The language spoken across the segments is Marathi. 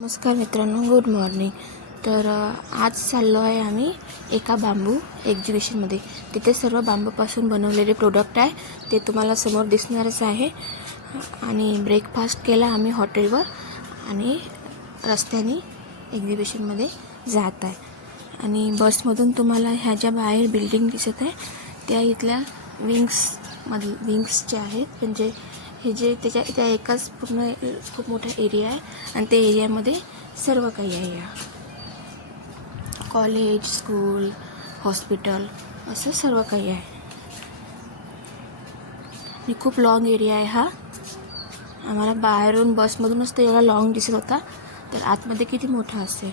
नमस्कार मित्रांनो, गुड मॉर्निंग. तर आज चाललो आहे आम्ही एका बांबू एक्झिबिशनमध्ये. तिथे सर्व बांबूपासून बनवलेले प्रोडक्ट आहे, ते तुम्हाला समोर दिसणारच आहे. आणि ब्रेकफास्ट केला आम्ही हॉटेलवर आणि रस्त्याने एक्झिबिशनमध्ये जात आहे. आणि बसमधून तुम्हाला ह्या ज्या बाहेर बिल्डिंग दिसत आहे त्या इथल्या विंग्सच्या आहेत. म्हणजे हे जे त्या एकाच पूर्ण खूप मोठा एरिया आहे आणि त्या एरियामध्ये सर्व काही आहे. या कॉलेज, स्कूल, हॉस्पिटल असं सर्व काही आहे. आणि खूप लॉंग एरिया आहे हा. आम्हाला बाहेरून बसमधूनच तो एवढा लॉंग दिसत होता, तर आतमध्ये किती मोठा असेल.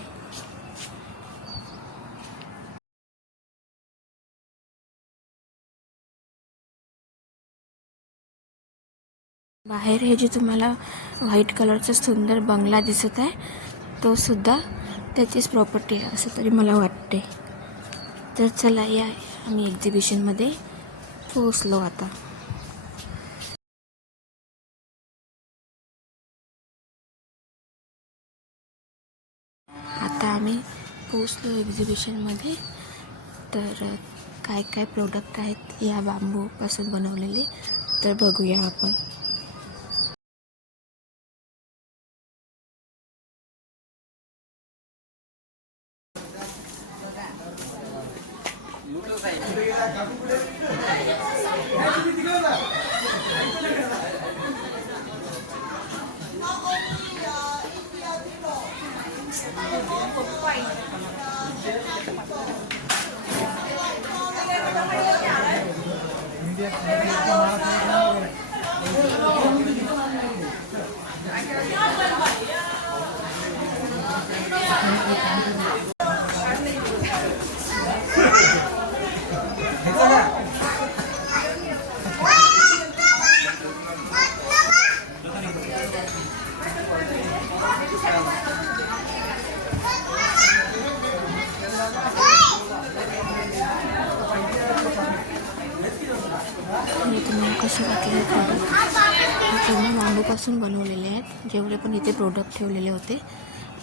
बाहेर हे जे तुम्हाला व्हाईट कलरचा सुंदर बंगला दिसत आहे, तो सुद्धा त्याचीच प्रॉपर्टी आहे असं तरी मला वाटते. तर चला, या आम्ही एक्झिबिशनमध्ये पोहोचलो आता. आम्ही पोहोचलो एक्झिबिशनमध्ये. तर काय काय प्रोडक्ट आहेत या बांबूपासून बनवलेले, तर बघूया आपण. आणि तुम्हाला कसे वाटले प्रोडक्ट? हे पूर्ण बांबूपासून बनवलेले आहेत, जेवढे पण इथे प्रोडक्ट ठेवलेले होते,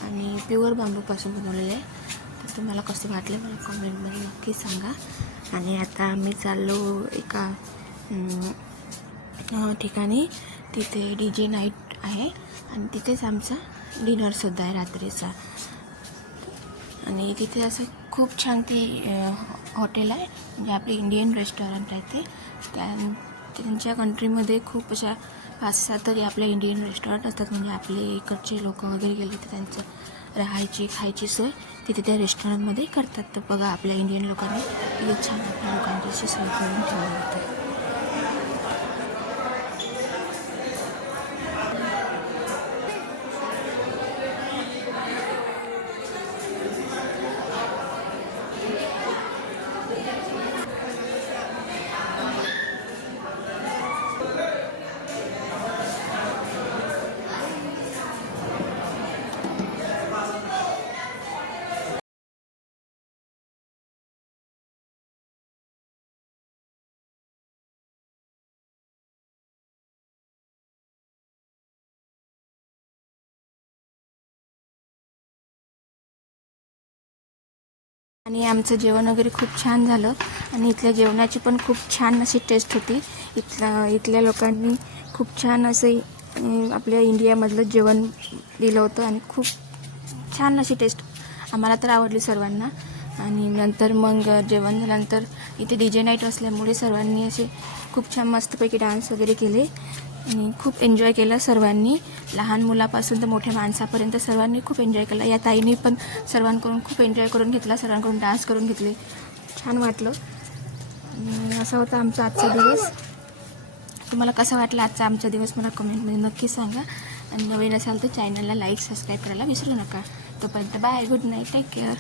आणि प्युअर बांबूपासून बनवलेले आहे. तर तुम्हाला कसे वाटले मला कमेंटमध्ये नक्की सांगा. आणि आता आम्ही चाललो एका ठिकाणी. तिथे DJ नाईट आहे आणि तिथेच आमचा डिनरसुद्धा आहे रात्रीचा. आणि तिथे असं खूप छान ती हॉटेल आहे, म्हणजे आपले इंडियन रेस्टॉरंट आहे ते. त्यांच्या कंट्रीमध्ये खूप अशा 5-6 तरी आपल्या इंडियन रेस्टॉरंट असतात. म्हणजे आपले इकडचे लोक वगैरे गेले तर त्यांचं राहायची खायची सोय तिथे त्या रेस्टॉरंटमध्ये करतात. तर बघा, आपल्या इंडियन लोकांनी किती छान आपल्या लोकांची सोय करून ठेवली होती. आणि आमचं जेवण वगैरे खूप छान झालं. आणि इथल्या जेवणाची पण खूप छान अशी टेस्ट होती. इथल्या लोकांनी खूप छान असं आपल्या इंडियामधलं जेवण दिलं होतं आणि खूप छान अशी टेस्ट आम्हाला तर आवडली सर्वांना. आणि नंतर मग जेवण झाल्यानंतर इथे DJ नाईट असल्यामुळे सर्वांनी असे खूप छान मस्तपैकी डान्स वगैरे केले आणि खूप एन्जॉय केलं सर्वांनी. लहान मुलापासून तर मोठ्या माणसापर्यंत सर्वांनी खूप एन्जॉय केला. या ताईंनी पण सर्वांकडून खूप एन्जॉय करून घेतला, सर्वांकडून डान्स करून घेतले. छान वाटलं. असा होता आमचा आजचा दिवस. तुम्हाला कसा वाटला आजचा आमचा दिवस मला कमेंटमध्ये नक्की सांगा. आणि नवीन असाल तर चॅनलला लाईक, सबस्क्राईब करायला विसरू नका. तोपर्यंत bye, good night, take care.